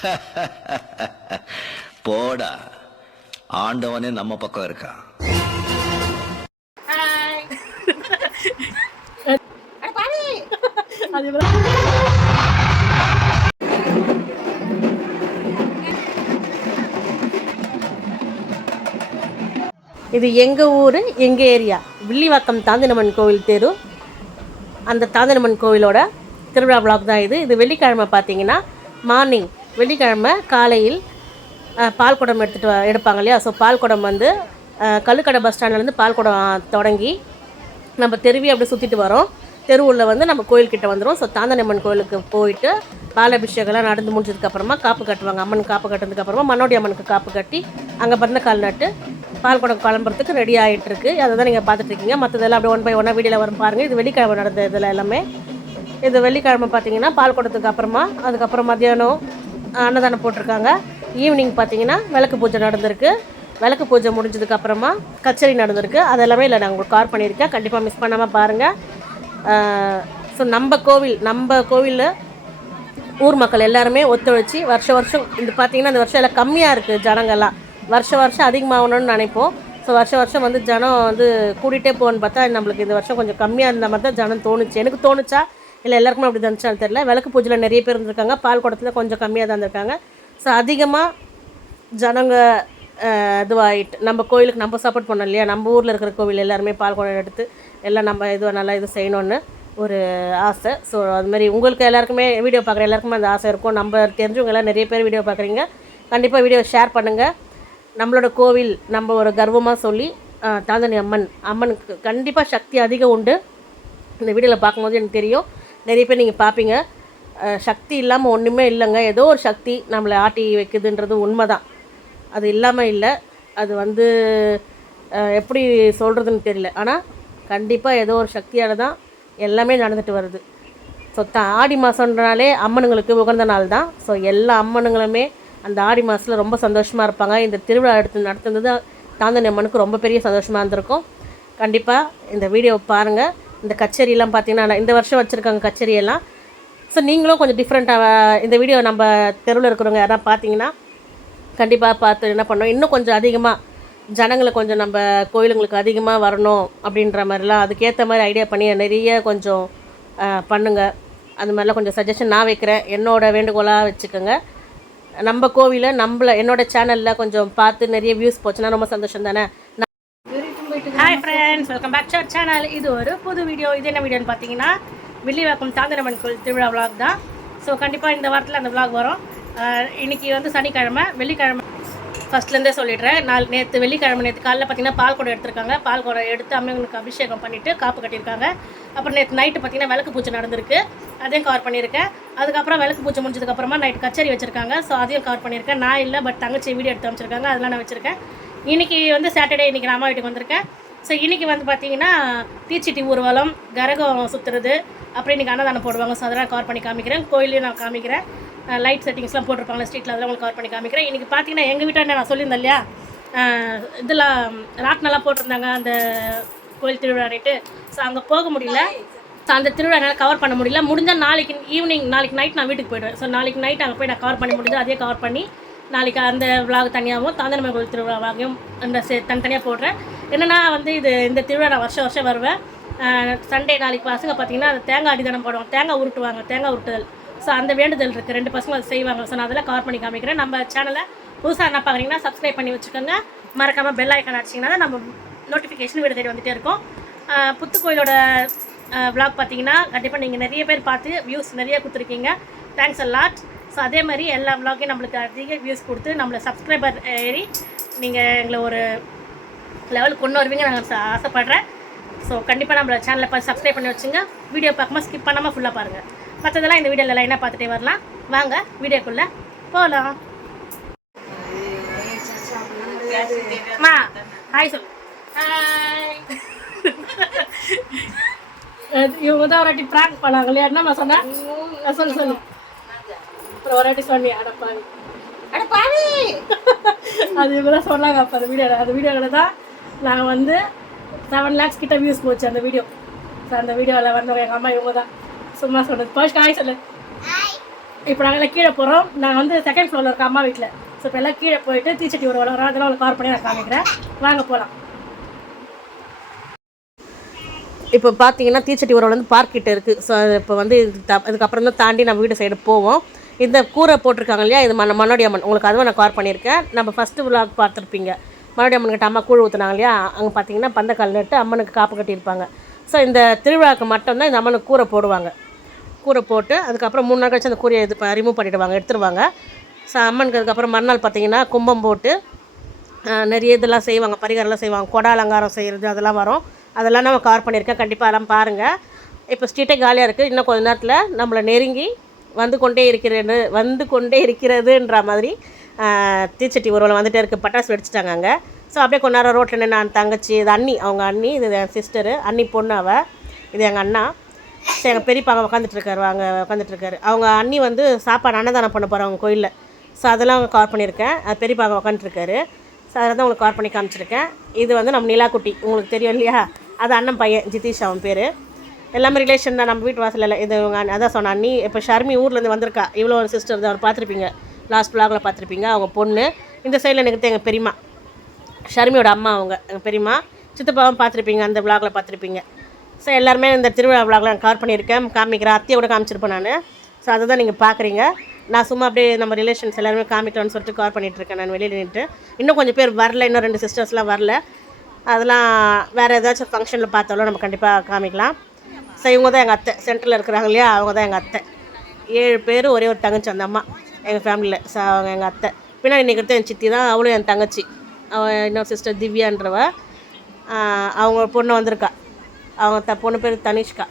போடா. ஆண்டவனே நம்ம பக்கம் இருக்கான் இது எங்கள் ஊர் எங்கள் ஏரியா? வில்லிவாக்கம் தாந்தினம்மன் கோவில் தெரு. அந்த தாந்தினம்மன் கோவிலோட திருவிழா பிளாக் தான் இது. இது வெள்ளிக்கிழமை பார்த்தீங்கன்னா மார்னிங் வெள்ளிக்கிழமை காலையில் பால்குடம் பால் குடம் எடுத்துகிட்டு எடுப்பாங்க இல்லையா? ஸோ பால் குடம் வந்து கல்லுக்கடை கள்ளுக்கடை பஸ் ஸ்டாண்ட்லேருந்து பால் குடம் தொடங்கி நம்ம தெருவி அப்படியே சுற்றிட்டு வரோம். தெருவுள்ள வந்து நம்ம கோயில்கிட்ட வந்துடும் ஸோ தாந்தனம்மன் கோயிலுக்கு போயிட்டு பாலாபிஷேகம்லாம் நடந்து முடிஞ்சதுக்கப்புறமா காப்பு கட்டுவாங்க. அம்மன் காப்பு கட்டினதுக்கப்புறமா மன்னோடி அம்மனுக்கு காப்பு கட்டி அங்கே பிறந்த கால் நட்டு பால் குடம் கிளம்புறதுக்கு ரெடி ஆகிட்டு இருக்கு அதை தான் நீங்கள் பார்த்துட்ருக்கீங்க மற்றதெல்லாம் அப்படியே ஒன் பை ஒன்றா வீடியோவில் வரும் பாருங்கள் இது வெள்ளிக்கிழமை நடந்த இதில் எல்லாமே. இது வெள்ளிக்கிழமை பார்த்தீங்கன்னா பால் குடத்துக்கு அப்புறமா அதுக்கப்புறம் மத்தியானம் அன்னதானம் போட்டிருக்காங்க. ஈவினிங் பார்த்தீங்கன்னா விளக்கு பூஜை நடந்திருக்கு. விளக்கு பூஜை முடிஞ்சதுக்கு அப்புறமா கச்சேரி நடந்திருக்கு. அது எல்லாமே இல்லை நான் உங்களுக்கு கார் பண்ணியிருக்கேன். கண்டிப்பாக மிஸ் பண்ணாமல் பாருங்கள் ஸோ நம்ம கோவில் நம்ம கோவிலில் ஊர் மக்கள் எல்லாருமே ஒத்துழைச்சி வருஷ வருஷம் இது பார்த்தீங்கன்னா இந்த வருஷம் எல்லாம் கம்மியாக இருக்குது ஜனங்கள்லாம். வருஷ வருஷம் அதிகமாகணும்னு நினைப்போம். ஸோ வருஷ வருஷம் வந்து ஜனம் வந்து கூட்டிகிட்டே போகணுன்னு பார்த்தா நம்மளுக்கு இந்த வருஷம் கொஞ்சம் கம்மியாக இருந்த மாதிரி தான் ஜனம் தோணுச்சு. எனக்கு தோணுச்சா? இல்லை எல்லாருக்குமே அப்படி தந்துச்சாலும் தெரில விளக்கு பூஜையில் நிறைய பேர் இருந்திருக்காங்க. பால் குடத்தில் கொஞ்சம் கம்மியாக தான் இருந்திருக்காங்க. ஸோ அதிகமாக ஜனங்க இதுவாகிட்டு நம்ம கோயிலுக்கு நம்ம சப்போர்ட் பண்ணோம் இல்லையா? நம்ம ஊரில் இருக்கிற கோவில் எல்லாருமே பால் குடம் எடுத்து எல்லாம் நம்ம இது நல்லா இது செய்யணும்னு ஒரு ஆசை. ஸோ அது மாதிரி உங்களுக்கு எல்லாருக்குமே வீடியோ பார்க்குற எல்லாருக்குமே அந்த ஆசை இருக்கும். நம்ம தெரிஞ்சவங்க எல்லாம் நிறைய பேர் வீடியோ பார்க்குறீங்க. கண்டிப்பாக வீடியோ ஷேர் பண்ணுங்கள் நம்மளோட கோவில் நம்ம ஒரு கர்வமாக சொல்லி தாந்தனி அம்மன் அம்மனுக்கு கண்டிப்பாக சக்தி அதிகம் உண்டு. இந்த வீடியோவில் பார்க்கும்போது எனக்கு தெரியும். நிறைய பேர் நீங்கள் பார்ப்பீங்க சக்தி இல்லாமல் ஒன்றுமே இல்லைங்க. ஏதோ ஒரு சக்தி நம்மளை ஆட்டி வைக்குதுன்றது உண்மை தான் அது இல்லாமல் இல்லை. அது வந்து எப்படி சொல்கிறதுன்னு தெரியல. ஆனால் கண்டிப்பாக ஏதோ ஒரு சக்தியால் தான் எல்லாமே நடந்துட்டு வருது. ஸோ த ஆடி மாதம்ன்றனாலே அம்மனுங்களுக்கு உகந்த நாள் தான். ஸோ எல்லா அம்மனுங்களுமே அந்த ஆடி மாதத்தில் ரொம்ப சந்தோஷமாக இருப்பாங்க. இந்த திருவிழா எடுத்து நடத்துனது தாந்தனி அம்மனுக்கு ரொம்ப பெரிய சந்தோஷமாக இருந்திருக்கும். கண்டிப்பாக இந்த வீடியோவை பாருங்கள் இந்த கச்சேரியெல்லாம் பார்த்தீங்கன்னா இந்த வருஷம் வச்சுருக்காங்க கச்சேரியெல்லாம். ஸோ நீங்களும் கொஞ்சம் டிஃப்ரெண்ட்டாக இந்த வீடியோ நம்ம தெருவில் இருக்கிறவங்க யாராவது பார்த்தீங்கன்னா கண்டிப்பாக பார்த்து என்ன பண்ணோம் இன்னும் கொஞ்சம் அதிகமாக ஜனங்களை கொஞ்சம் நம்ம கோயிலுங்களுக்கு அதிகமாக வரணும் அப்படின்ற மாதிரிலாம் அதுக்கேற்ற மாதிரி ஐடியா பண்ணி நிறைய கொஞ்சம் பண்ணுங்கள் அந்த மாதிரிலாம் கொஞ்சம் சஜஷன் நான் வைக்கிறேன். என்னோட வேண்டுகோளாக வச்சுக்கோங்க. நம்ம கோவிலை நம்மள என்னோடய சேனலில் கொஞ்சம் பார்த்து நிறைய வியூஸ் போச்சுன்னா ரொம்ப சந்தோஷம் தானே? Hi friends welcome back to channel இது ஒரு புது வீடியோ இது என்ன வீடியோன்னு பார்த்தீங்கன்னா வில்லிவாக்கம் தாந்திரமன் கோயில் திருவிழா விளாக் தான். ஸோ கண்டிப்பாக இந்த வாரத்தில் அந்த vlog வரும். இன்னைக்கு வந்து சனிக்கிழமை வெள்ளிக்கிழமை. ஃபஸ்ட்லேருந்தே சொல்லிடுறேன். நாள் நேற்று வெள்ளிக்கிழமை நேற்று காலைல பார்த்தீங்கன்னா பால் குடம் எடுத்திருக்காங்க. பால் குடம் எடுத்து அம்மனுக்கு அபிஷேகம் பண்ணிவிட்டு காப்பு கட்டியிருக்காங்க. அப்புறம் நேற்று நைட்டு பார்த்தீங்கன்னா விளக்கு பூஜை நடந்திருக்கு. அதையும் கவர் பண்ணியிருக்கேன். அதுக்கப்புறம் விளக்கு பூஜை முடிஞ்சதுக்கப்புறமா நைட் கச்சேரி வச்சுருக்காங்க. ஸோ அதையும் கவர் பண்ணியிருக்கேன். நான் இல்லை பட் தங்கச்சி வீடியோ எடுத்து அமைச்சிருக்காங்க அதெல்லாம் நான் வச்சுருக்கேன். இன்றைக்கி வந்து சாட்டர்டே இன்றைக்கி நான் அம்மா வீட்டுக்கு வந்திருக்கேன். ஸோ இன்றைக்கி வந்து பார்த்தீங்கன்னா தீச்சிட்டி ஊர்வலம் கரகம் சுற்றுறது அப்புறம் இன்றைக்கி அன்னதானம் போடுவாங்க. ஸோ அதெல்லாம் கவர் பண்ணி காமிக்கிறேன். கோயிலையும் நான் காமிக்கிறேன். லைட் செட்டிங்ஸ்லாம் போட்டிருப்பாங்க ஸ்ட்ரீட்டில் அதெல்லாம் உங்களுக்கு கவர் பண்ணி காமிக்கிறேன். இன்றைக்கி பார்த்தீங்கன்னா எங்கள் வீட்டாண்ட நான் சொல்லியிருந்தேன் இல்லையா? இதெல்லாம் ராட்னெல்லாம் போட்டிருந்தாங்க அந்த கோயில் திருவிழாடிட்டு ஸோ அங்கே போக முடியல. ஸோ அந்த திருவிழா என்னால் கவர் பண்ண முடியல. முடிஞ்சால் நாளைக்கு ஈவினிங் நாளைக்கு நைட் நான் வீட்டுக்கு போயிடுவேன். ஸோ நாளைக்கு நைட் அங்கே போய் நான் கவர் பண்ணி முடிஞ்சது அதே கவர் பண்ணி நாளைக்கு அந்த விலாக் தனியாகவும் தாந்தனமன் கோயில் திருவிழாவாகவும் அந்த சே- தனித்தனியாக போடுறேன். என்னென்னா வந்து இது இந்த திருவிழா நான் வருஷம் வருஷம் வருவேன். சண்டே நாளைக்கு பசங்க பார்த்தீங்கன்னா அந்த தேங்காய் அடிதானம் போடுவாங்க. தேங்காய் உருட்டுவாங்க தேங்காய் உருட்டுதல். ஸோ அந்த வேண்டுதல் இருக்குது ரெண்டு பசங்க அதை செய்வாங்க. ஸோ நான் அதெல்லாம் கவர் பண்ணி காமிக்கிறேன். நம்ம சேனலை புதுசாக என்ன பார்க்குறீங்கன்னா சப்ஸ்கிரைப் பண்ணி வச்சுக்கோங்க. மறக்காமல் பெல் ஐக்கான் அடிச்சிங்கன்னா நம்ம நோட்டிஃபிகேஷன் வீடு தேடி வந்துகிட்டே இருக்கும். புத்துக்கோயிலோட புத்து கோயிலோட பார்த்தீங்கன்னா கண்டிப்பாக நீங்கள் நிறைய பேர் பார்த்து வியூஸ் நிறைய கொடுத்துருக்கீங்க. தேங்க்ஸ் அ லாட் ஸோ அதே மாதிரி எல்லா vlogகையும் நம்மளுக்கு அதிக வியூஸ் கொடுத்து நம்மளை சப்ஸ்கிரைபர் ஏறி நீங்கள் எங்களை ஒரு லெவலுக்கு கொண்டு வருவீங்க நான் ஆசைப்பட்றேன். ஸோ கண்டிப்பாக நம்மள சேனலை பார்த்து சப்ஸ்கிரைப் பண்ணி வச்சுங்க. வீடியோ பார்க்கும்போது ஸ்கிப் பண்ணாமல் ஃபுல்லாக பாருங்கள் மற்றதெல்லாம் இந்த வீடியோவில் லைனாக பார்த்துட்டே வரலாம். வாங்க வீடியோக்குள்ளே போகலாம் அம்மா ஹாய் சொல்லு. ஹாய் இவங்க தான் ஒரு வாட்டி ப்ராங்க் பண்ணாங்க இல்லையா? என்னம்மா சொன்னேன் நான் சொல்லு சொல்லு. அப்புறம் ஒரு வாட்டி சொன்னி அடப்பாவி அடப்பாவி அது இவங்க தான் சொன்னாங்க அப்போ அந்த வீடியோ அந்த வீடியோவில் தான் நான் வந்து செவன் லேக்ஸ் கிட்ட வியூஸ் போச்சு அந்த வீடியோ ஸோ அந்த வீடியோவில் வந்தவங்க எங்கள் அம்மா இவங்க தான். சும்மா சொன்னது ஃபர்ஸ்ட் ஹாய் சொல்லு. இப்போ நாங்கள் கீழே போகிறோம் நான் வந்து செகண்ட் ஃப்ளோரில் இருக்க அம்மா வீட்டில் ஸோ இப்போ எல்லாம் கீழே போயிட்டு தீச்சட்டி ஒரு வளரும் அதெல்லாம் உங்களுக்கு கவர் பண்ணி நான் காமிக்கிறேன். வாங்க போகலாம் இப்போ பார்த்தீங்கன்னா தீச்சட்டி உரம் வந்து பார்க் கிட்ட இருக்குது ஸோ இப்போ வந்து இதுக்கப்புறம் தான் தாண்டி நம்ம வீடு சைடு போவோம். இந்த கூரை போட்டிருக்காங்க இல்லையா? இது மன மனோடி அம்மன். உங்களுக்கு அதுவும் நான் கவர் பண்ணியிருக்கேன். நம்ம ஃபஸ்ட்டு விழாக் பார்த்துருப்பீங்க. மனோடி அம்மன்கிட்ட அம்மா கூழ் ஊற்றுனாங்க இல்லையா? அங்கே பார்த்தீங்கன்னா பந்தக்கால் நட்டு அம்மனுக்கு காப்பு கட்டியிருப்பாங்க. ஸோ இந்த திருவிழாவுக்கு மட்டும்தான் இந்த அம்மனுக்கு கூரை போடுவாங்க. கூரை போட்டு அதுக்கப்புறம் மூணு நாள் கழிச்சு அந்த கூரையை இது ரிமூவ் பண்ணிவிடுவாங்க எடுத்துருவாங்க. ஸோ அம்மனுக்கு அதுக்கப்புறம் மறுநாள் பார்த்தீங்கன்னா கும்பம் போட்டு நிறைய இதெல்லாம் செய்வாங்க. பரிகாரம்லாம் செய்வாங்க. கொடை அலங்காரம் செய்கிறது அதெல்லாம் வரும். அதெல்லாம் நம்ம கவர் பண்ணியிருக்கேன். கண்டிப்பாக அதெல்லாம் பாருங்கள் இப்போ ஸ்ட்ரீட்டே காலியாக இருக்குது இன்னும் கொஞ்ச நேரத்தில் நம்மளை நெருங்கி வந்து கொண்டே இருக்கிறது வந்து கொண்டே இருக்கிறதுன்ற மாதிரி தீச்சட்டி ஊர்வலம் வந்துட்டே இருக்குது பட்டாசு வெடிச்சிட்டாங்க அங்கே. ஸோ அப்படியே கொஞ்ச நேரம் ரோட்டில் நின்று நான் தங்கச்சி இது அண்ணி அவங்க அண்ணி இது என் சிஸ்டரு அண்ணி பொண்ணு அவ இது எங்கள் அண்ணா. சரி எங்கள் பெரியப்பாங்க உட்காந்துட்ருக்காரு அங்கே உட்காந்துட்ருக்காரு அவங்க அண்ணி வந்து சாப்பாடு அன்னதானம் பண்ண போகிறாங்க கோயிலில். ஸோ அதெல்லாம் கவர் பண்ணியிருக்கேன். அது பெரியப்பாங்க உட்காந்துட்ருக்காரு ஸோ அதை தான் உங்களுக்கு கவர் பண்ணி காமிச்சிருக்கேன். இது வந்து நம்ம நிலாக்குட்டி. உங்களுக்கு தெரியும் இல்லையா? அது அண்ணன் பையன் ஜிதீஷ் அவன் பேர். எல்லாமே ரிலேஷன் தான். நம்ம வீட்டு வாசலில் இது அதான் சொன்ன அண்ணி இப்போ ஷர்மி ஊர்லேருந்து வந்திருக்கா? இவ்வளோ ஒரு சிஸ்டர் தான் அவர் பார்த்துருப்பீங்க. லாஸ்ட் பிளாகில் பார்த்துருப்பீங்க. அவங்க பொண்ணு. இந்த சைடில் எனக்கு எங்கள் பெரியம்மா ஷர்மியோட அம்மா அவங்க எங்கள் பெரியம்மா சித்தப்பாவும் பார்த்துருப்பீங்க அந்த பிளாகில் பார்த்துருப்பீங்க. ஸோ எல்லாருமே இந்த திருவிழா விளாகில் நான் கவர் பண்ணியிருக்கேன். காமிக்கிறேன் அத்தையை கூட காமிச்சிருப்பேன் நான். ஸோ அதை தான் நீங்கள் பார்க்குறீங்க. நான் சும்மா அப்படியே நம்ம ரிலேஷன்ஸ் எல்லாருமே காமிக்கலாம்னு சொல்லிட்டு கவர் பண்ணிகிட்ருக்கேன் நான் வெளியில் நின்றுட்டு இன்னும் கொஞ்சம் பேர் வரல இன்னும் ரெண்டு சிஸ்டர்ஸ்லாம் வரல. அதெல்லாம் வேறு ஏதாச்சும் ஃபங்க்ஷனில் பார்த்தாலும் நம்ம கண்டிப்பாக காமிக்கலாம். ஸோ இவங்க தான் எங்கள் அத்தை. சென்டரில் இருக்கிறாங்க இல்லையா அவங்க தான் எங்கள் அத்தை. ஏழு பேர் ஒரே ஒரு தங்கச்சி அந்த அம்மா எங்கள் ஃபேமிலியில் ஸோ அவங்க எங்கள் அத்தை. பின்னாடி நிற்கிறது என் சித்தி தான் அவளும் என் தங்கச்சி. அவள் இன்னொரு சிஸ்டர் திவ்யான்றவ. அவங்க பொண்ணு வந்திருக்கா. அவங்க த பொண்ணு பேர் தனிஷ்கா.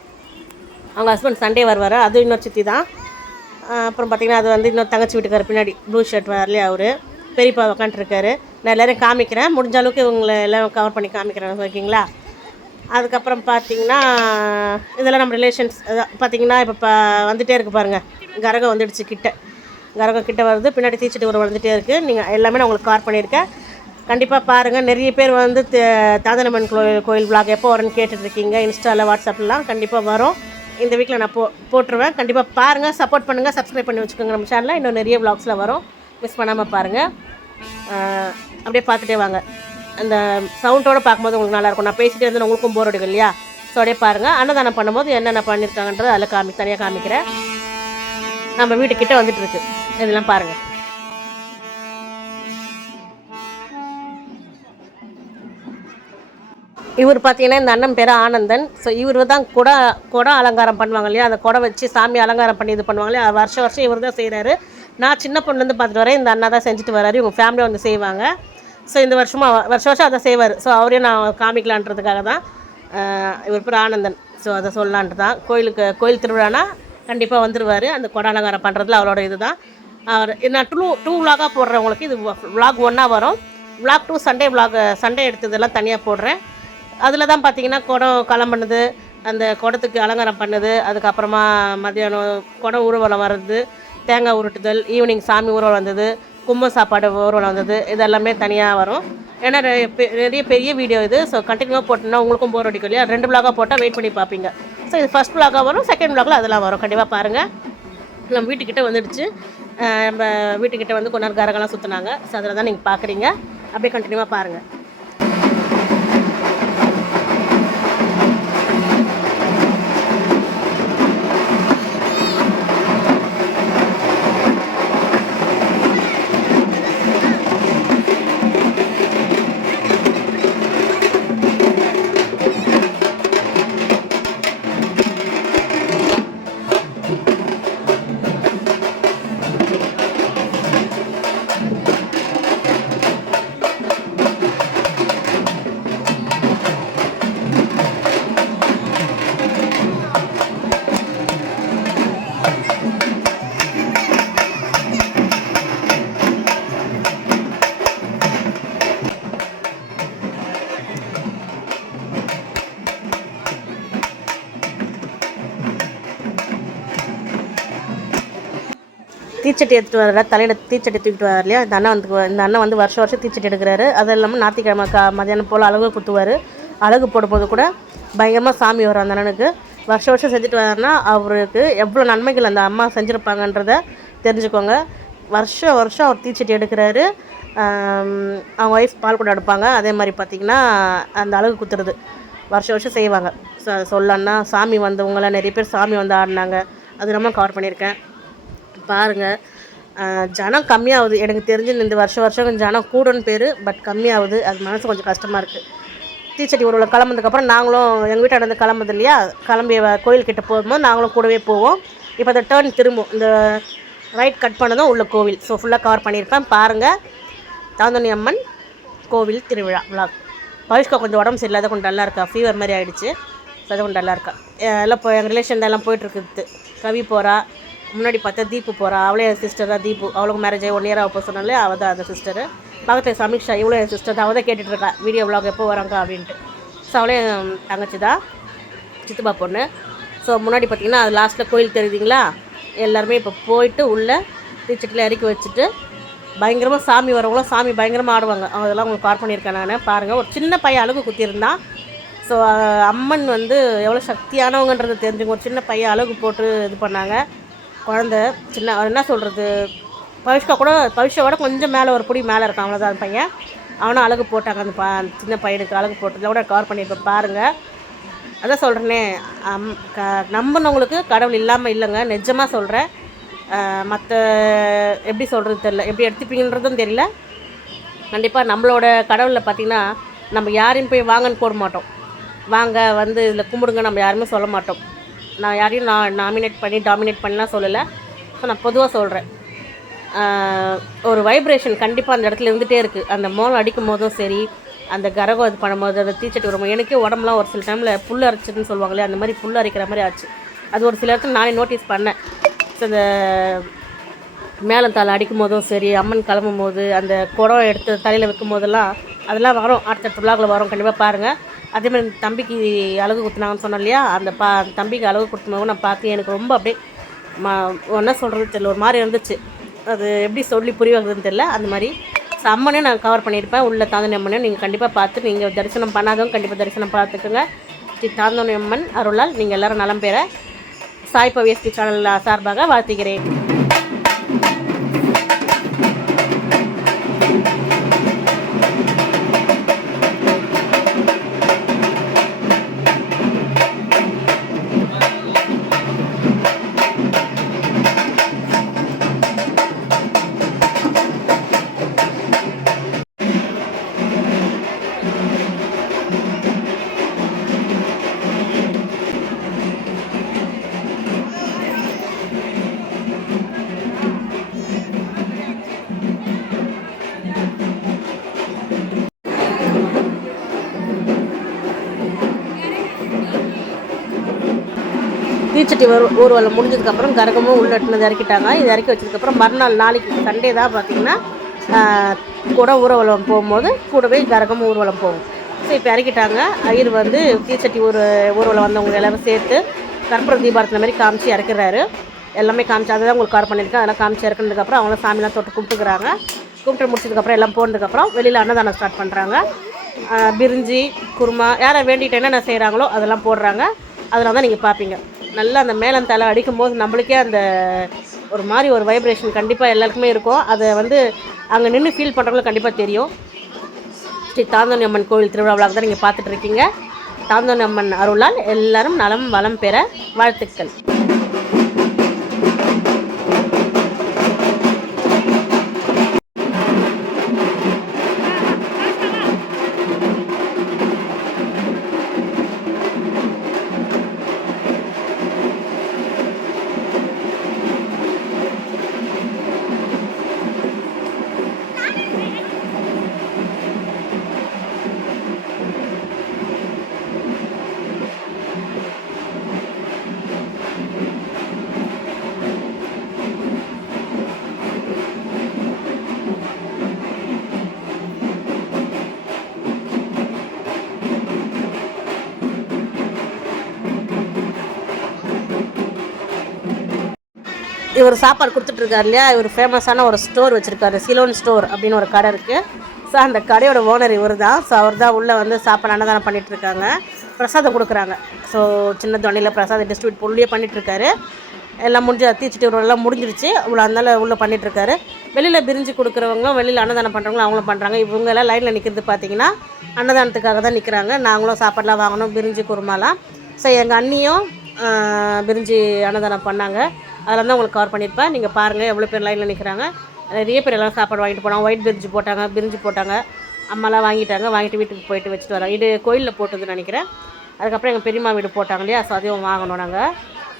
அவங்க ஹஸ்பண்ட் சண்டே வருவார் அதுவும் இன்னொரு சித்தி தான். அப்புறம் பார்த்தீங்கன்னா அது வந்து இன்னொரு தங்கச்சி வீட்டுக்கார் பின்னாடி ப்ளூ ஷர்ட் வரலையே அவர். பெரியப்பா உக்காண்ட்ருக்காரு நான் எல்லோரையும் காமிக்கிறேன். முடிஞ்ச அளவுக்கு இவங்களை எல்லாம் கவர் பண்ணி காமிக்கிறேன் ஓகேங்களா அதுக்கப்புறம் பார்த்தீங்கன்னா இதெல்லாம் நம்ம ரிலேஷன்ஸ் பார்த்தீங்கன்னா இப்போ ப வந்துகிட்டே இருக்கு பாருங்கள் கரகம் வந்துடுச்சு கிட்ட. கரகம் கிட்ட வருது பின்னாடி தீச்சிட்டு ஒரு வந்துகிட்டே இருக்குது நீங்கள் எல்லாமே நான் உங்களுக்கு கார் பண்ணியிருக்கேன். கண்டிப்பாக பாருங்கள் நிறைய பேர் வந்து த- தாந்தனம்மன் கோயில் கோயில் விளாக் எப்போ வரும்னு கேட்டுட்ருக்கீங்க இன்ஸ்டாவில் வாட்ஸ்அப்லாம் கண்டிப்பாக வரும். இந்த வீக்கில் நான் போ போட்டுருவேன். கண்டிப்பாக பாருங்கள் சப்போர்ட் பண்ணுங்கள் சப்ஸ்கிரைப் பண்ணி வச்சுக்கோங்க நம்ம சேனலில் இன்னும் நிறைய விளாக்ஸில் வரும். மிஸ் பண்ணாமல் பாருங்கள் அப்படியே பார்த்துட்டே வாங்க. அந்த சவுண்டோடு பார்க்கும்போது உங்களுக்கு நல்லாயிருக்கும். நான் பேசிகிட்டே இருந்தால் உங்களுக்கும் போர் அடிக்கும் இல்லையா? ஸோ அப்படியே பாருங்கள் அன்னதானம் பண்ணும்போது என்னென்ன பண்ணியிருக்காங்கன்றது அதில் காமி தனியாக காமிக்கிறேன். நம்ம வீட்டுக்கிட்ட வந்துட்டு இருக்கு இதெல்லாம் பாருங்கள் இவர் பார்த்தீங்கன்னா இந்த அண்ணன் பேர் ஆனந்தன். ஸோ இவர் தான் குடை குடம் அலங்காரம் பண்ணுவாங்க இல்லையா? அந்த குடை வச்சு சாமி அலங்காரம் பண்ணி இது பண்ணுவாங்க இல்லையா? வருஷம் வருஷம் இவர் தான் செய்கிறாரு நான் சின்ன பொண்ணுலேருந்து பார்த்துட்டு வரேன். இந்த அண்ணா தான் செஞ்சுட்டு வராரு. இவங்க ஃபேமிலி வந்து செய்வாங்க. ஸோ இந்த வருஷமாக வருஷம் வருஷம் அதை செய்வார். ஸோ அவரையும் நான் காமிக்கலான்றதுக்காக தான் இவர் பேர் ஆனந்தன். ஸோ அதை சொல்லலான்ட்டு தான் கோயிலுக்கு கோயில் திருவிழானா கண்டிப்பாக வந்துடுவார் அந்த குட அலங்காரம் பண்ணுறதுல அவரோட இது தான் அவர் நான் டூ டூ விலாகாக போடுறவங்களுக்கு இது விலாக் ஒன்றா வரும். Vlog to Sunday vlog Sunday எடுத்ததெல்லாம் தனியாக போடுறேன். அதில் தான் பார்த்தீங்கன்னா குடம் களம் பண்ணுது அந்த குடத்துக்கு அலங்காரம் பண்ணுது அதுக்கப்புறமா மத்தியானம் குடம் ஊர்வலம் வர்றது தேங்காய் உருட்டுதல் ஈவினிங் சாமி ஊர்வலம் வந்தது கும்ப சாப்பாடு ஊர்வலம் வந்தது இது எல்லாமே தனியாக வரும். ஏன்னா ரெ- நிறைய பெரிய வீடியோ இது. ஸோ கண்டினியூவாக போட்டோம்னா உங்களுக்கும் போர் அடிக்கும் இல்லையா? ரெண்டு vlog-ஆ போட்டால் வெயிட் பண்ணி பார்ப்பீங்க. ஸோ இது ஃபஸ்ட் vlog-ஆ வரும் செகண்ட் vlog-ல அதெல்லாம் வரும். கண்டிப்பாக பாருங்கள் நம்ம வீட்டுக்கிட்ட வந்துடுச்சு. நம்ம வீட்டுக்கிட்ட வந்து கொஞ்ச நேரம் கரகெல்லாம் சுற்றுனாங்க ஸோ அதில் தான் நீங்கள் பார்க்குறீங்க அப்படியே கண்டினியூவாக பாருங்கள் தீச்சட்டி எடுத்துகிட்டு வரல தலையில் தீச்சட்டி தூக்கிட்டு வர இந்த அண்ணன் வந்து இந்த அண்ணன் வந்து வருஷம் வருஷம் தீச்சட்டி எடுக்கிறாரு. அது இல்லாமல் ஞாயிற்றுக்கிழமை கா மதியானம் போல் அழகு குத்துவார். அழகு போடும்போது கூட பயங்கரமாக சாமி வரும் அந்த அண்ணனுக்கு. வருஷம் வருஷம் செஞ்சுட்டு வராருன்னா அவருக்கு எவ்வளோ நன்மைகள் அந்த அம்மா செஞ்சுருப்பாங்கன்றத தெரிஞ்சுக்கோங்க. வருஷம் வருஷம் அவர் தீச்சட்டி எடுக்கிறாரு. அவங்க ஒய்ஃப் பால் கூட எடுப்பாங்க. அதே மாதிரி பார்த்திங்கன்னா அந்த அழகு குத்துறது வருஷம் வருஷம் செய்வாங்க. சொல்லான்னா சாமி வந்தவங்களாம் நிறைய பேர் சாமி வந்து ஆடினாங்க. அது ரொம்ப கவர் பண்ணியிருக்கேன். பாருங்கள் ஜனம் கம்மியாகுது. எனக்கு தெரிஞ்சு இந்த வருஷம் வருஷம் கொஞ்சம் ஜனம் கூடன்னு பேர் பட் கம்மியாகுது. அது மனசு கொஞ்சம் கஷ்டமாக இருக்குது தீச்சட்டி ஊரில் கிளம்புனதுக்கப்புறம் நாங்களும் எங்கள் வீட்டாண்ட இருந்து கிளம்புது இல்லையா? கிளம்பி வ- கோயில்கிட்ட போகும்போது நாங்களும் கூடவே போவோம். இப்போ அந்த டேர்ன் திரும்பும். இந்த ரைட் கட் பண்ணதும் உள்ள கோவில். ஸோ ஃபுல்லாக கவர் பண்ணியிருப்பேன். பாருங்கள் தாந்தோணி அம்மன் கோவில் திருவிழா விழா பவிஷ்கா கொஞ்சம் உடம்பு சரியில்லாத கொஞ்சம் நல்லா இருக்கா? ஃபீவர் மாதிரி ஆகிடுச்சு அதை கொஞ்சம் நல்லா இருக்கா? எல்லாம் இப்போ எங்கள் ரிலேஷன் எல்லாம் போயிட்டுருக்குது கவி போகிறா முன்னாடி பார்த்தா தீப்பு போகிறா அவளே என் சிஸ்டர் தான் தீப்பு அவளுக்கு மேரேஜ் ஆகி ஒன் இயர் ஆக சொன்னாலே அவள் தான் அந்த சிஸ்டரு பக்கத்தில் சமீக்ஷா இவ்வளோ என் சிஸ்டர் தான். அவள் தான் கேட்டுட்டு இருக்கா வீடியோ விலாக் எப்போ வராங்க? அப்படின்ட்டு. ஸோ அவளே தங்கச்சி தான். சித்துப்பா பொண்ணு. ஸோ முன்னாடி பார்த்தீங்கன்னா அது லாஸ்ட்டில் கோயில் தெரியுதுங்களா? எல்லாருமே இப்போ போயிட்டு உள்ளே தீச்சட்டில் இறக்கி வச்சுட்டு பயங்கரமாக சாமி வரவங்களும் சாமி பயங்கரமாக ஆடுவாங்க. அதெல்லாம் உங்களுக்கு கார் பண்ணியிருக்கேன் நான். பாருங்கள் ஒரு சின்ன பையன் அழகு குத்தியிருந்தான். ஸோ அம்மன் வந்து எவ்வளோ சக்தியானவங்கன்றது தெரிஞ்சுங்க. ஒரு சின்ன பையன் அழகு போட்டு இது பண்ணாங்க. குழந்த சின்ன என்ன சொல்கிறது பவிஷ்கா கூட பவிஷாவோட கொஞ்சம் மேலே ஒரு புடி மேலே இருக்கான் அவ்வளோதான் அந்த பையன். அவனும் அழகு போட்டாங்க அந்த பா சின்ன பையனுக்கு அழகு போட்டதில் கூட கவர் பண்ணியிருப்பேன் பாருங்கள் அதான் சொல்கிறேனே அம் க நம்பினவங்களுக்கு கடவுள் இல்லாமல் இல்லைங்க நிஜமாக சொல்கிறேன் மற்ற எப்படி சொல்கிறது தெரியல எப்படி எடுத்துப்பீங்கன்றதும் தெரியல. கண்டிப்பாக நம்மளோட கடவுளில் பார்த்திங்கன்னா நம்ம யாரையும் போய் வாங்கன்னு போட மாட்டோம். வாங்க வந்து இதில் கும்பிடுங்க நம்ம யாருமே சொல்ல மாட்டோம். நான் யாரையும் நான் நாமினேட் பண்ணி டாமினேட் பண்ணலாம் சொல்லலை. ஸோ நான் பொதுவாக சொல்கிறேன் ஒரு வைப்ரேஷன் கண்டிப்பாக அந்த இடத்துல இருந்துகிட்டே இருக்குது அந்த மோளம் அடிக்கும் போதும் சரி அந்த கரகம் இது பண்ணும்போது அந்த தீச்சட்டி வரும்போது எனக்கே உடம்புலாம் ஒரு சில டைமில் புல் அரைச்சிட்டுன்னு சொல்லுவாங்களே அந்த மாதிரி புல் அரைக்கிற மாதிரி ஆச்சு. அது ஒரு சில இடத்துல நானே நோட்டீஸ் பண்ணேன். ஸோ இந்த மேளந்தாளம் அடிக்கும் போதும் சரி அம்மன் கிளம்பும் போது அந்த குடம் எடுத்து தலையில் வைக்கும் போதெல்லாம் அதெல்லாம் வரும். அடுத்தடுத்த விழாவில் வரும். கண்டிப்பாக பாருங்கள் அதே மாதிரி தம்பிக்கு அழகு குத்துனாங்கன்னு சொன்னோம் இல்லையா? அந்த பா தம்பிக்கு அழகு குத்துனவும் நான் பார்த்து எனக்கு ரொம்ப அப்படியே மா என்ன சொல்கிறது தெரியல ஒரு மாதிரி இருந்துச்சு. அது எப்படி சொல்லி புரிய தெரில தெரியல. அந்த மாதிரி செம்மனே நான் கவர் பண்ணியிருப்பேன். உள்ள தாந்தோணி நீங்கள் கண்டிப்பாக பார்த்து நீங்கள் தரிசனம் பண்ணாதவங்க கண்டிப்பாக தரிசனம் பார்த்துக்குங்க. ஸ்ரீ தாந்தோணி அம்மன் அருளால் நீங்கள் எல்லாரும் நலம் பெற சாய் பவியஸ்டி சேனல் சார்பாக வாழ்த்துகிறேன். தீச்சட்டி ஒரு ஊர்வலம் முடிஞ்சதுக்கப்புறம் கரகமும் உள்ளட்டுனது இறக்கிட்டாங்க. இது இறக்கி வச்சதுக்கப்புறம் மறுநாள் நாளைக்கு சண்டே தான் பார்த்தீங்கன்னா கூட ஊர்வலம் போகும்போது கூடவே கரகமும் ஊர்வலம் போகும். ஸோ இப்போ இறக்கிட்டாங்க. ஐயர் வந்து தீச்சட்டி ஊர் ஊர்வலம் வந்தவங்க எல்லாரும் சேர்த்து கற்பூர தீபாரத்தின மாதிரி காமிச்சு இறக்குறாரு. எல்லாமே காமிச்சு அதை தான் உங்களுக்கு கார் பண்ணியிருக்கேன். அதெல்லாம் காமிச்சு இறக்குனதுக்கப்புறம் அவங்களும் சாமிலாம் தொட்டு கும்பிட்டுக்கிறாங்க. கும்பிட்டு முடிச்சதுக்கப்புறம் எல்லாம் போனதுக்கப்புறம் வெளியில் அன்னதானம் ஸ்டார்ட் பண்ணுறாங்க பிரிஞ்சி குருமா யாரை வேண்டிகிட்டு என்னென்ன செய்கிறாங்களோ அதெல்லாம் போடுறாங்க. அதெல்லாம் தான் நீங்கள் பார்ப்பீங்க நல்லா அந்த மேலம் தலை அடிக்கும்போது நம்மளுக்கே அந்த ஒரு மாதிரி ஒரு வைப்ரேஷன் கண்டிப்பாக எல்லாருக்குமே இருக்கும். அதை வந்து அங்கே நின்று ஃபீல் பண்ணுறவங்களுக்கு கண்டிப்பாக தெரியும். ஸ்ரீ தாந்தோணி அம்மன் கோவில் திருவிழாவிலாக தான் நீங்கள் பார்த்துட்ருக்கீங்க தாந்தோணி அம்மன் அருளால் எல்லாரும் நலம் வளம் பெற வாழ்த்துக்கள். இவர் சாப்பாடு கொடுத்துட்ருக்காரு இல்லையா? இவர் ஃபேமஸான ஒரு ஸ்டோர் வச்சுருக்காரு. சிலோன் ஸ்டோர் அப்படின்னு ஒரு கடை இருக்குது ஸோ அந்த கடையோட ஓனர் இவர் தான் ஸோ அவர் தான் உள்ளே வந்து சாப்பாடு அன்னதானம் பண்ணிகிட்ருக்காங்க பிரசாதம் கொடுக்குறாங்க. ஸோ சின்ன தொண்டையில் பிரசாதம் டிஸ்ட்ரிபியூட் உள்ளே பண்ணிகிட்ருக்காரு எல்லாம் முடிஞ்சு தீச்சிட்டு எல்லாம் முடிஞ்சிருச்சு. இவ்வளோ அதனால உள்ளே பண்ணிகிட்ருக்காரு வெளியில் பிரிஞ்சு கொடுக்குறவங்களும் வெளியில் அன்னதானம் பண்ணுறவங்களும் அவங்களும் பண்ணுறாங்க இவங்க எல்லாம் லைனில் நிற்கிறது பார்த்தீங்கன்னா அன்னதானத்துக்காக தான் நிற்கிறாங்க நாங்களும் சாப்பாடுலாம் வாங்கணும் பிரிஞ்சு குருமாலாம். ஸோ எங்கள் அண்ணியும் பிரிஞ்சு அன்னதானம் பண்ணாங்க. அதில் தான் உங்களுக்கு கவர் பண்ணியிருப்பேன். நீங்கள் பாருங்கள் எவ்வளோ பேர் லைனில் நிற்கிறாங்க நிறைய பேர் எல்லாம் சாப்பாடு வாங்கிட்டு போனாங்க. ஒயிட் பிரிஞ்சு போட்டாங்க பிரிஞ்சு போட்டாங்க. அம்மாலாம் வாங்கிட்டாங்க வாங்கிட்டு வீட்டுக்கு போயிட்டு வச்சுட்டு வராங்க. இது கோயிலில் போட்டதுன்னு நினைக்கிறேன். அதுக்கப்புறம் எங்கள் பெரியம்மா வீடு போட்டாங்க இல்லையா? ஸோ அதையும் வாங்கணும் நாங்கள்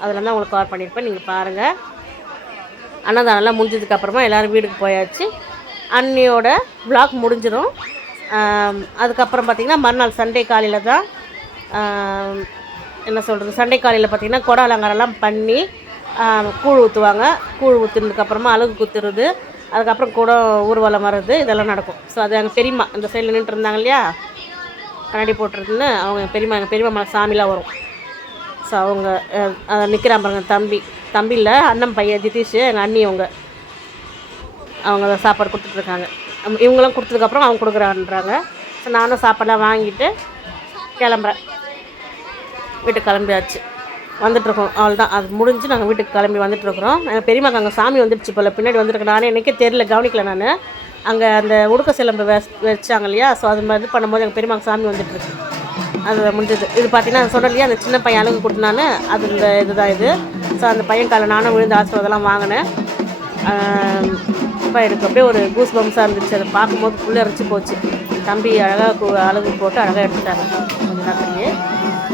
அதில் தான் உங்களுக்கு கவர் பண்ணியிருப்பேன். நீங்கள் பாருங்கள் அன்னதானம்லாம் முடிஞ்சதுக்கு அப்புறமா எல்லோரும் வீட்டுக்கு போயாச்சு. அன்னியோட விளாக் முடிஞ்சிடும் அதுக்கப்புறம் பார்த்திங்கன்னா மறுநாள் சண்டே காலையில் தான் என்ன சொல்கிறது சண்டே காலையில் பார்த்திங்கன்னா கொடை அலங்காரம்லாம் பண்ணி கூழ் ஊற்றுவாங்க கூழ் ஊற்றுனதுக்கப்புறமா அழகு குத்துறது. அதுக்கப்புறம் கூட ஊர்வலம் வர்றது. இதெல்லாம் நடக்கும். ஸோ அது எங்கள் பெரியம்மா இந்த சைடில் நின்றுட்டு இருந்தாங்க இல்லையா? கண்ணாடி போட்டிருக்குன்னு அவங்க பெரியம்மா எங்கள் பெரியம்மா மேலே சாமிலாம் வரும். ஸோ அவங்க நிற்கிறான் பாருங்க தம்பி. தம்பி இல்லை அண்ணன் பையன் ஜிதீஷ் எங்கள் அண்ணி அவங்க அவங்க சாப்பாடு கொடுத்துட்ருக்காங்க. இவங்களாம் கொடுத்ததுக்கப்புறம் அவங்க கொடுக்குறான்றாங்க ஸோ நானும் சாப்பாடெலாம் வாங்கிட்டு கிளம்புறேன். வீட்டுக்கு கிளம்பியாச்சு. வந்துட்டுருக்கோம். அவ்வளோதான் அது முடிஞ்சு நாங்கள் வீட்டுக்கு கிளம்பி வந்துட்டுருக்குறோம். எங்கள் பெரியம்மாக்கு அங்கே சாமி வந்துடுச்சு போல். பின்னாடி வந்துருக்கு நானே எனக்கே தெரியல. கவனிக்கல நான். அங்கே அந்த உடுக்க சிலம்பு வ வச்சாங்க இல்லையா? ஸோ அது மாதிரி இது பண்ணும்போது எங்கள் பெரியம்மாக்கு சாமி வந்துட்டுருக்கு. அது முடிஞ்சது. இது பார்த்தீங்கன்னா சொன்ன இல்லையா? அந்த சின்ன பையன் அழகு கொடுத்தனால அது இந்த இதுதான் இது. ஸோ அந்த பையன் காலை நானும் விழுந்து ஆசீர்வாதம்லாம் வாங்கினேன். இப்போ எனக்கு அப்படியே ஒரு கூஸ் பம்ஸாக இருந்துச்சு. அதை பார்க்கும்போது ஃபுல்லாக அரைச்சி போச்சு. தம்பி அழகாக அழகு போட்டு அழகாக எடுத்துட்டாங்க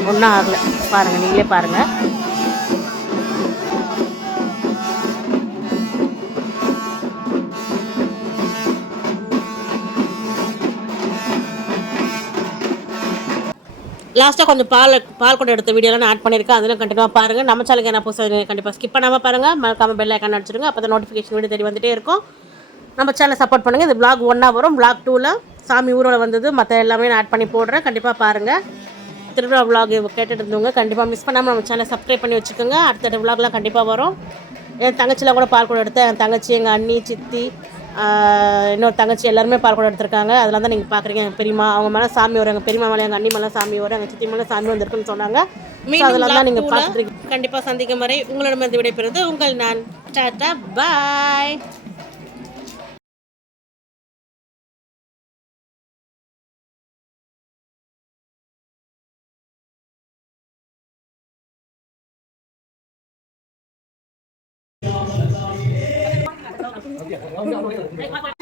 ஒன்றும் ஆகலை. பாருங்கள் நீங்களே பாருங்கள் லாஸ்ட்டாக கொஞ்சம் பால் பால் கூட எடுத்த வீடியோலாம் நான் ஆட் பண்ணியிருக்கேன். அதெல்லாம் கண்டிப்பாக பாருங்கள் நம்ம சேனலுக்கு என்ன புதுசாக கண்டிப்பாக ஸ்கிப் பண்ணாமல் பாருங்கள் மறக்காமல் பெல் ஐக்கான் அடிச்சிடுங்க அப்போ தான் நோட்டிஃபிகேஷன் வீடியோ தேடி வந்துட்டே இருக்கும். நம்ம சேனலை சப்போர்ட் பண்ணுங்கள் இது பிளாக் ஒன்றா வரும். பிளாக் டூவில் சாமி ஊரோட வந்தது. மற்ற எல்லாமே நான் ஆட் பண்ணி போடுறேன். கண்டிப்பாக பாருங்கள் திருவிழா vlog கேட்டுட்டு இருந்தவங்க கண்டிப்பாக மிஸ் பண்ணாமல் நம்ம சேனலை சப்ஸ்கிரைப் பண்ணி வச்சுக்கோங்க. அடுத்த vlogலாம் கண்டிப்பாக வரும். என் தங்கச்சிலாம் கூட பால் கூட எடுத்தேன். என் தங்கச்சி எங்கள் அண்ணி சித்தி இன்னொரு தங்கச்சி எல்லாருமே பால் கூட எடுத்திருக்காங்க. அதெல்லாம் தான் நீங்கள் பார்க்குறீங்க எங்கள் பெரியம்மா அவங்க மேலே சாமி வரும். எங்கள் பெரியம்மா மேலே எங்கள் அண்ணி மேலே சாமி வரும். எங்கள் சித்தி மேலே சாமி வந்திருக்குன்னு சொன்னாங்க. அதெல்லாம் தான் நீங்கள் பார்த்துருக்கீங்க கண்டிப்பாக சந்திக்கும் வரை உங்களிடமிருந்து விடைபெறுவது உங்கள் நான். Ta-ta bye. விட்டு விட்டு விட்டு விட்டு விட்டு